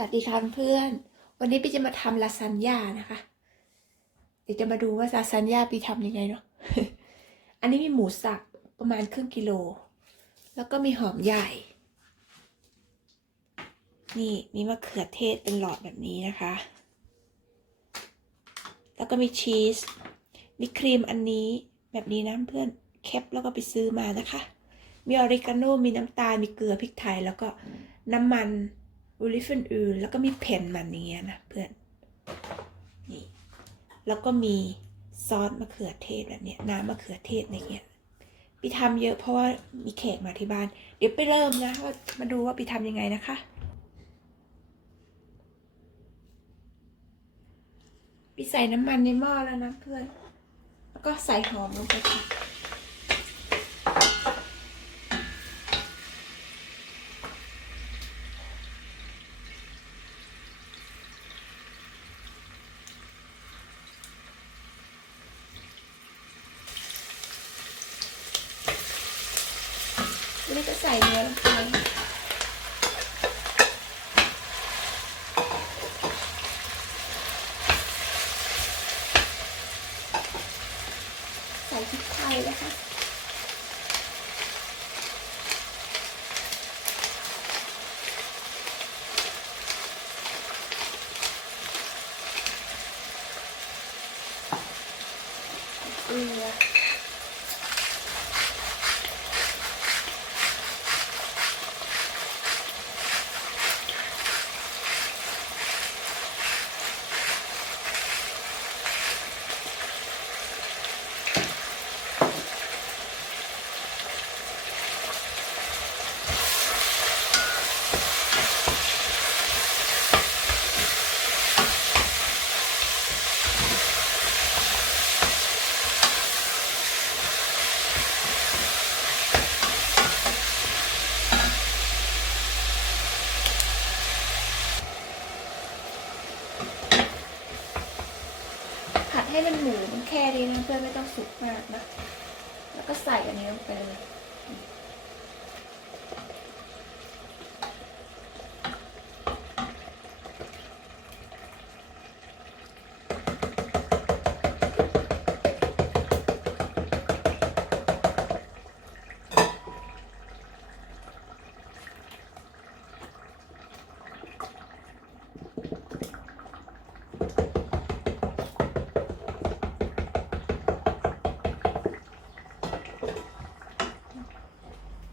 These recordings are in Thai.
สวัสดีค่ะเพื่อนวันนี้พี่จะมาทำลาซานญ่านะคะ เดี๋ยวจะมาดูว่าลาซานญ่าพี่ทำยังไงเนาะ อันนี้มีหมูสับประมาณครึ่งกิโล แล้วก็มีหอมใหญ่ นี่มีมะเขือเทศเป็นหลอดแบบนี้นะคะ แล้วก็มีชีส มีครีมอันนี้แบบนี้นะเพื่อนแคปแล้วก็ไปซื้อมานะคะ มีออริกาโนมีน้ำตาล มีเกลือพริกไทยแล้วก็น้ำมัน โอลิฟอื่นแล้วก็มีเพนมันอย่างเงี้ยนะเพื่อนนี่แล้วก็มีซอสมะเขือเทศแบบนี้น้ำมะเขือเทศอะไรเงี้ยปีทำเยอะเพราะว่ามีแขกมาที่บ้าน เดี๋ยวไปเริ่มนะว่ามาดูว่าปีทำยังไงนะคะปีใส่น้ำมันในหม้อแล้วนะเพื่อน แล้วก็ใส่หอมลงไปค่ะ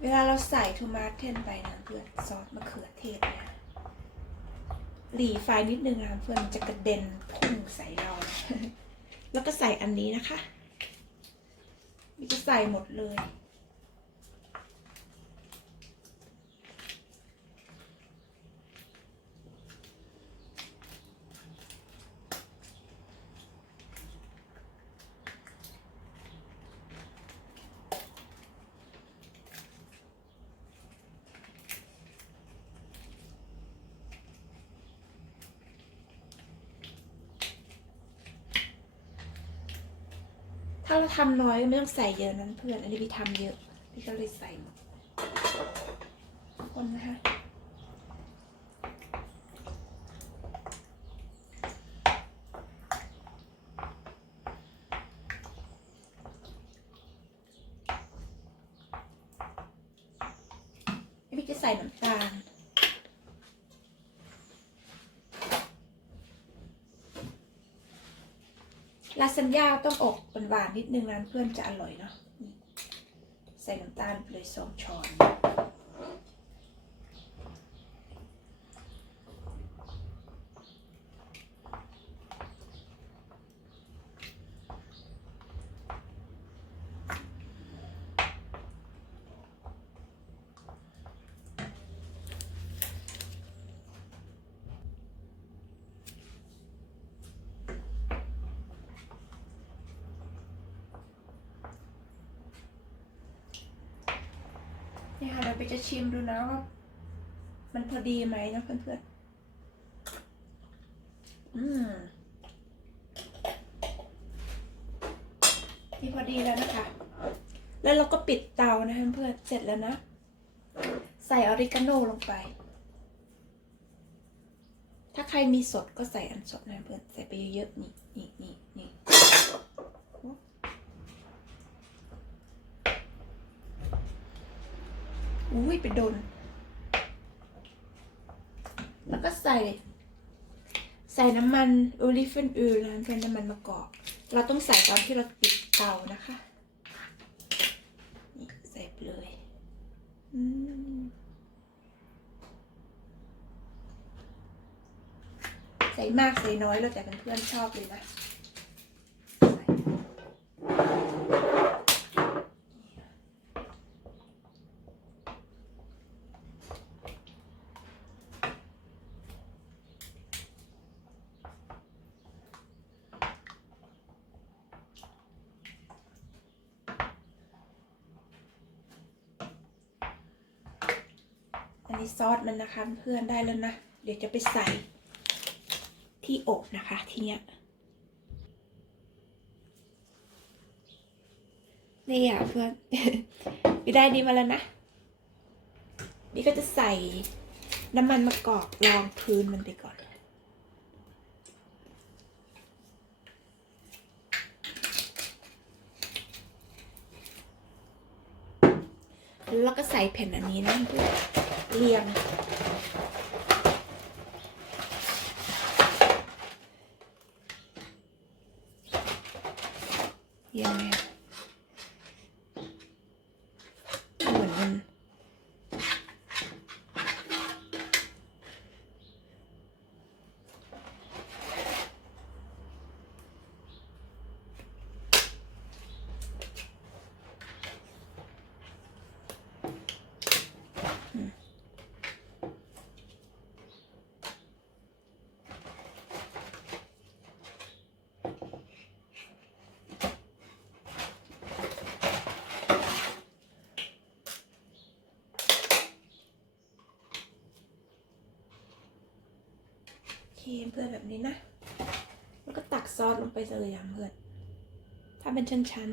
วลาเราใส่ทูมาเทนไปนะเพื่อนซอสมะเขือเทศเนี่ยหลีไฟนิดนึงนะเพื่อนมันจะกระเด็นพุ่งใส่เรา แล้วก็ใส่อันนี้นะคะมันจะใส่หมดเลย เราทำน้อยก็ไม่ต้องใส่เยอะนั้นเพื่อน อันนี้พี่ทำเยอะ พี่ก็เลยใส่คนนะคะพี่จะใส่น้ำตาล ลาซานญ่าต้องอบหวานๆนิดนึงนะเพื่อนจะอร่อยเนาะใส่น้ำตาลไปเลยสองช้อน ค่ะเดี๋ยวไปจะชิมดูนะว่ามันพอดีไหมนะเพื่อนๆ อืมนี่พอดีแล้วนะคะ แล้วเราก็ปิดเตานะเพื่อนๆ เสร็จแล้วนะ ใส่ออริกาโนลงไป ถ้าใครมีสดก็ใส่อันสดนะเพื่อน ใส่ไปเยอะๆ นี่นี่นี่นี่ อุ้ยไปโดน แล้วก็ใส่ ใส่น้ำมันโอลิฟเฟนอ l นะเป็นน้ำมันมะกอก เราต้องใส่ตอนที่เราปิดเตานะคะนี่ใส่ไปเลยอืมใส่มากใส่น้อยแล้วแต่เพื่อนๆชอบเลยนะ นี่ซอสมันนะคะเพื่อนได้แล้วนะ เดี๋ยวจะไปใส่ที่อบนะคะทีเนี้ยนี่อะเพื่อนพี่ได้ดีมาแล้วนะนี่ก็จะใส่น้ำมันมะกอกรองพื้นมันไปก่อน แล้วก็ใส่แผ่นอันนี้นะเพื่อนเรียงยังไง เพื่อนแบบนี้นะ แล้วก็ตักซอสลงไปเลยอย่างเพื่อน ถ้าเป็นชั้น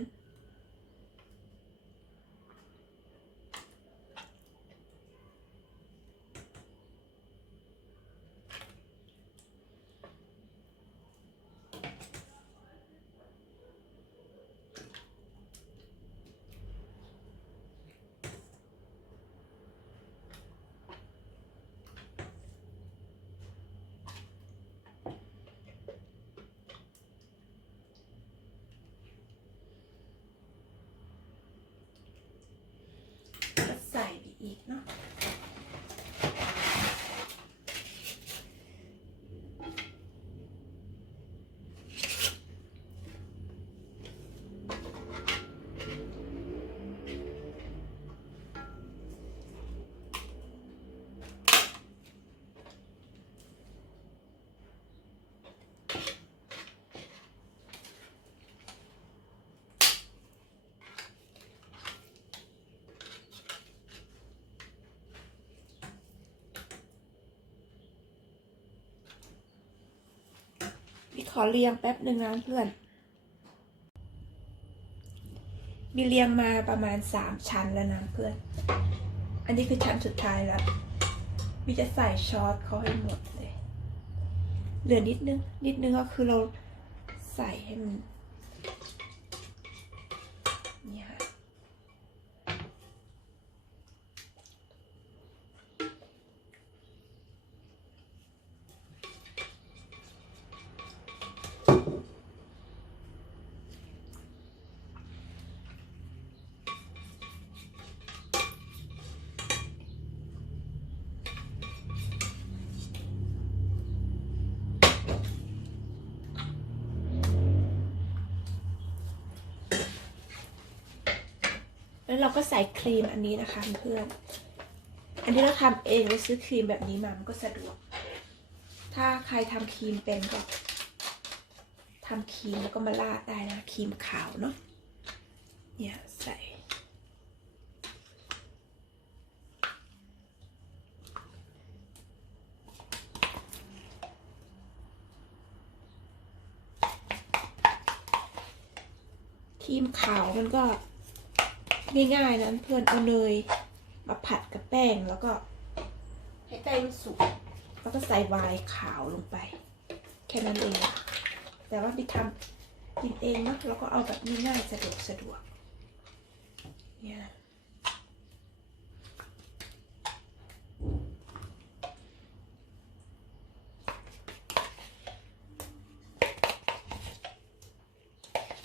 ขอเรียงแป๊บหนึ่งนะเพื่อน มีเรียงมาประมาณสามชั้นแล้วนะเพื่อน อันนี้คือชั้นสุดท้ายแล้วมีจะใส่ช็อตเขาให้หมดเลย เหลือนิดนึง นิดนึงก็คือเราใส่ให้มัน แล้วเราก็ใส่ครีมอันนี้นะคะเพื่อน อันที่เราทำเองเราซื้อครีมแบบนี้มามันก็สะดวก ถ้าใครทำครีมเป็นก็ทำครีมแล้วก็มาราดได้นะครีมขาวเนาะ เนี่ยใส่ครีมขาวมันก็ ง่ายๆนะเพื่อนเอาเนยมาผัดกับแป้งแล้วก็ ให้แป้งมันสุกแล้วก็ใส่วน์ขาวลงไป แค่นั้นเอง แต่ว่าไปทำกินเองนะแล้วก็เอาแบบง่ายๆสะดวกสะดวกเนี่ย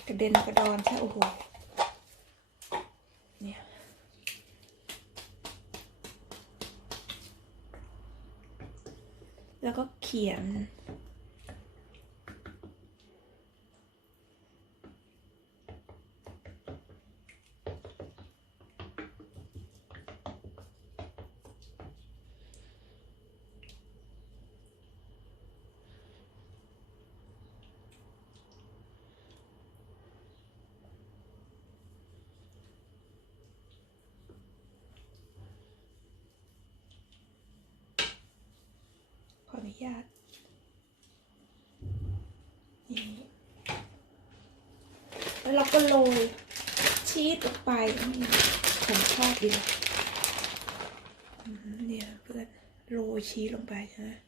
กระเด็นกระดอนใช่โอ้โห แล้วก็เขียน ขออนุญาตนี่แล้วเราก็โรยชีสลงไปผมชอบดีเนี่ยเพื่อนโรยชีสลงไปนะ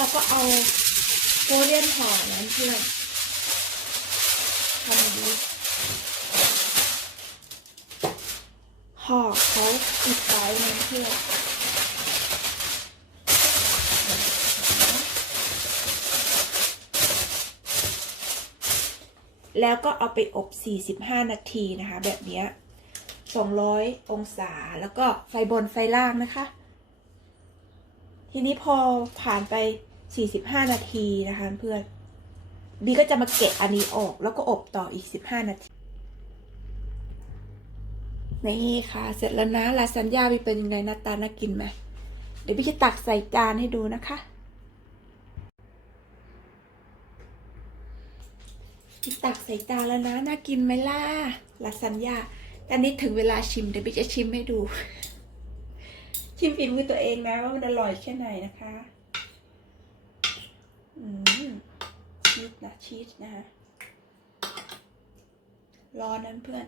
เราก็เอาโกลเด้นห่อนั้นเพื่อนทำอย่างนี้ห่อเขาปิดไว้นะเพื่อนแล้วก็เอาไปอบ 45 นาทีนะคะ แบบนี้ 200 องศา แล้วก็ไฟบนไฟล่างนะคะ ทีนี้พอผ่านไป 45 นาทีนะคะเพื่อนบีก็จะมาเกะอันนี้ออก แล้วก็อบต่ออีก 15 นาที นี่ค่ะ เสร็จแล้วนะลาซานญ่าบีเป็นยังไงหน้าตาน่ากินไหมเดี๋ยวบีจะตักใส่จานให้ดูนะคะบีตักใส่จานแล้วนะ น่ากินไหมล่ะลาซานญ่าตอนนี้ถึงเวลาชิมเดี๋ยวบีจะชิมให้ดู ชิมฝีมือตัวเองนะว่ามันอร่อยแค่ไหนนะคะชีสนะชีสนะคะร้อนนั้นเพื่อน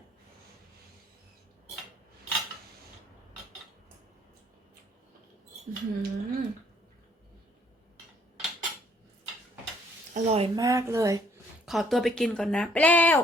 อร่อยมากเลย ขอตัวไปกินก่อนนะ ไปแล้ว